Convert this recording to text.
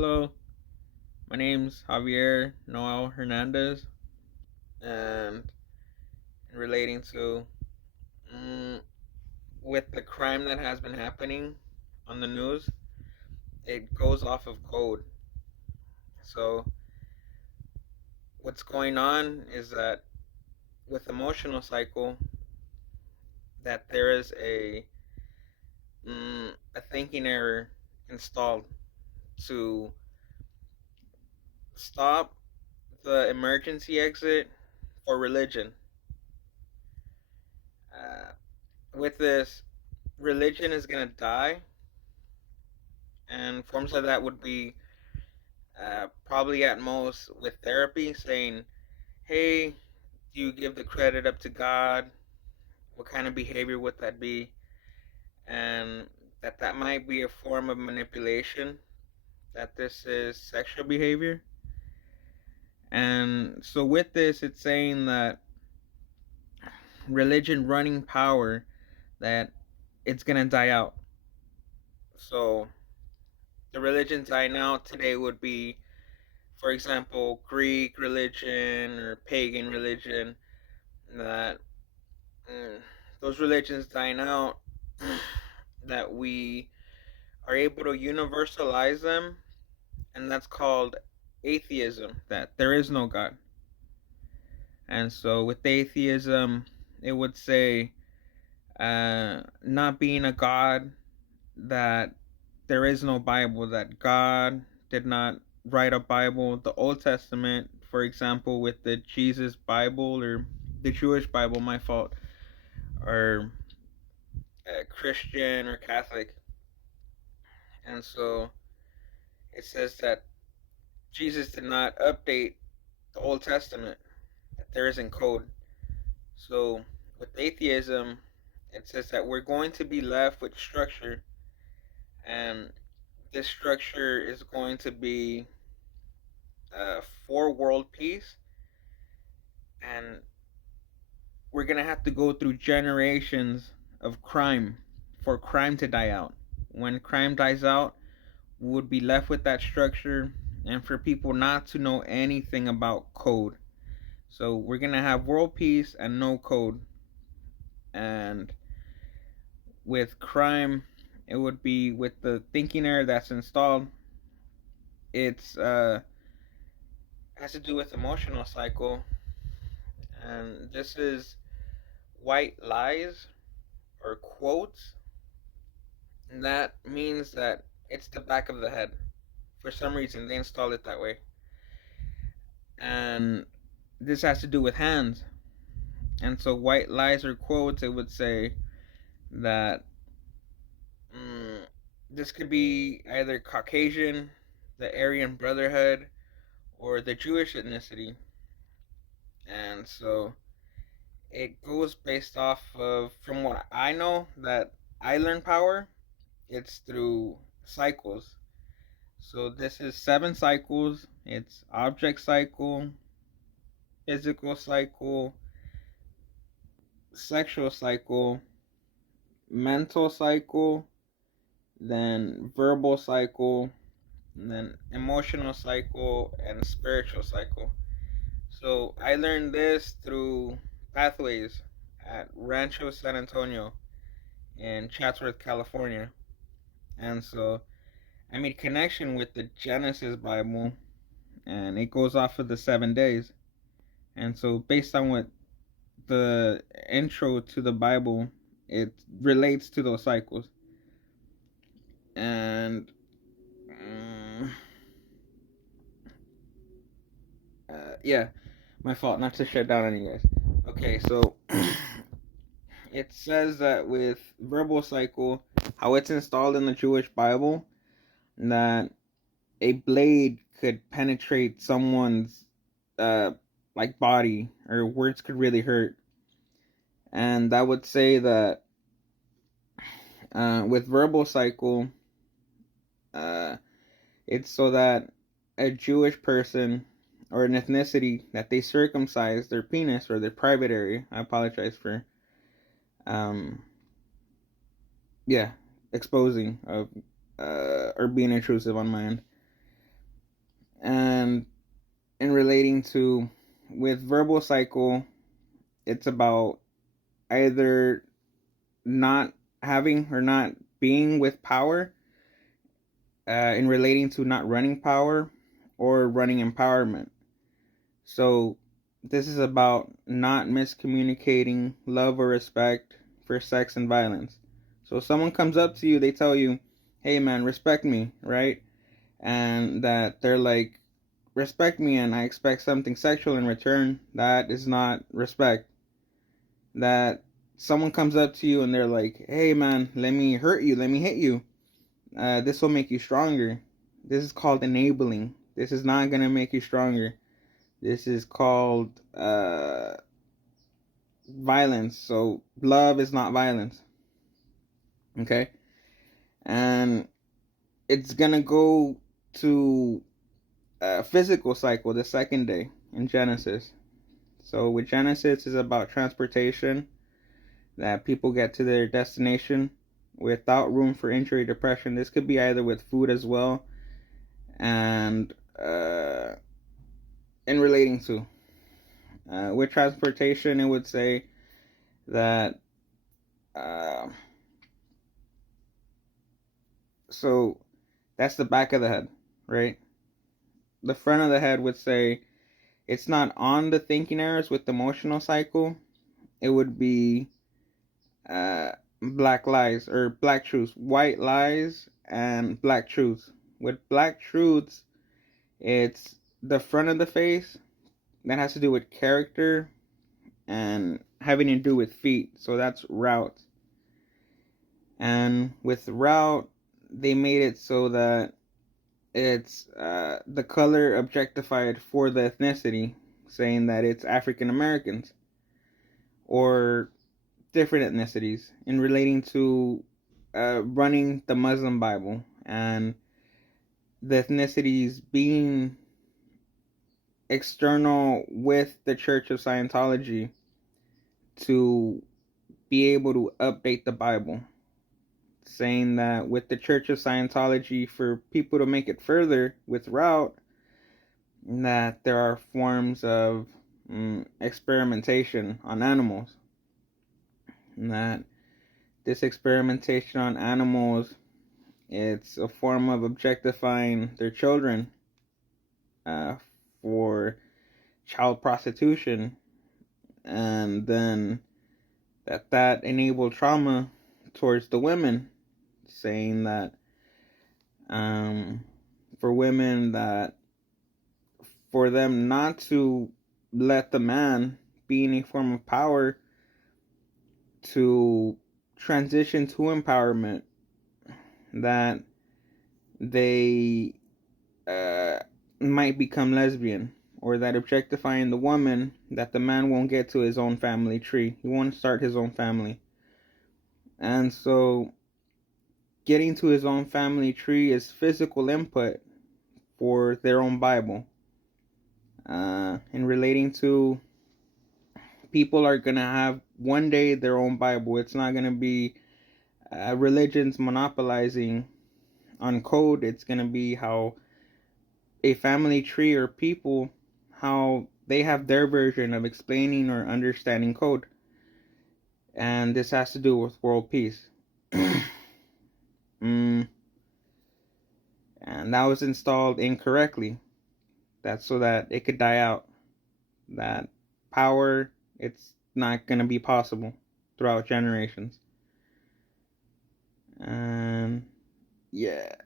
Hello, my name's Javier Noel Hernandez, and relating to mm, with the crime that has been happening on the news, it goes off of code. So what's going on is that with emotional cycle, that there is a thinking error installed to stop the emergency exit for religion. Uh, with this, religion is gonna die, and forms of that would be probably at most with therapy, saying, "Hey, do you give the credit up to God? What kind of behavior would that be?" And that might be a form of manipulation. That this is sexual behavior, and so with this, it's saying that religion running power, that it's gonna die out. So the religions dying out today would be, for example, Greek religion or pagan religion. That mm, those religions dying out, that we are able to universalize them, and that's called atheism. That there is no God, and so with atheism, it would say, not being a God, that there is no Bible, that God did not write a Bible. The Old Testament, for example, with the Jesus Bible or the Jewish Bible, my fault, or Christian or Catholic. And so it says that Jesus did not update the Old Testament, that there isn't code. So with atheism, it says that we're going to be left with structure, and this structure is going to be for world peace, and we're gonna have to go through generations of crime for crime to die out. When crime dies out, we would be left with that structure, and for people not to know anything about code. So we're gonna have world peace and no code. And with crime, it would be with the thinking error that's installed. It's has to do with emotional cycle, and this is white lies or quotes. And that means that it's the back of the head. For some reason, they install it that way. And this has to do with hands. And so, white lies or quotes, it would say that mm, this could be either Caucasian, the Aryan Brotherhood, or the Jewish ethnicity. And so, it goes based off of, from what I know, that I learn power, it's through cycles. So this is 7 cycles. It's object cycle, physical cycle, sexual cycle, mental cycle, then verbal cycle, and then emotional cycle, and spiritual cycle. So I learned this through pathways at Rancho San Antonio in Chatsworth, California. And so I made connection with the Genesis Bible, and it goes off of the 7 days. And so based on what the intro to the Bible, it relates to those cycles. And um, yeah, my fault not to shut down on you guys. Okay, so it says that with verbal cycle, how it's installed in the Jewish Bible, that a blade could penetrate someone's uh like body, or words could really hurt. And that would say that with verbal cycle, uh, it's so that a Jewish person or an ethnicity, that they circumcise their penis or their private area. I apologize for um yeah, exposing of or being intrusive on my end. And in relating to, with verbal cycle, it's about either not having or not being with power, in relating to not running power or running empowerment. So this is about not miscommunicating love or respect for sex and violence. So someone comes up to you, they tell you, hey man, respect me, right? And that they're like, respect me and I expect something sexual in return. That is not respect. That someone comes up to you and they're like, hey man, let me hurt you, let me hit you. This will make you stronger. This is called enabling. This is not going to make you stronger. This is called violence. So love is not violence. Okay? And it's going to go to a physical cycle the second day in Genesis. So with Genesis is about transportation, that people get to their destination without room for injury, depression. This could be either with food as well, and in relating to, with transportation, it would say that uh, so that's the back of the head, right? The front of the head would say it's not on the thinking errors with the emotional cycle. It would be uh, black lies or black truths, white lies and black truths. With black truths, it's the front of the face that has to do with character and having to do with feet. So that's route. And with route, they made it so that it's the color objectified for the ethnicity, saying that it's African Americans or different ethnicities in relating to running the Muslim Bible and the ethnicities being external with the Church of Scientology to be able to update the Bible, saying that with the Church of Scientology, for people to make it further with route, that there are forms of experimentation on animals, and that this experimentation on animals, it's a form of objectifying their children uh, for child prostitution, and then that enabled trauma towards the women, saying that for women, that for them not to let the man be in a form of power to transition to empowerment, that they might become lesbian, or that objectifying the woman, that the man won't get to his own family tree. He won't start his own family. And so getting to his own family tree is physical input for their own Bible. In relating to, people are going to have one day their own Bible. It's not going to be religions monopolizing on code. It's going to be how a family tree or people, how they have their version of explaining or understanding code. And this has to do with world peace. And that was installed incorrectly. That's so that it could die out. That power, it's not going to be possible throughout generations. And yeah.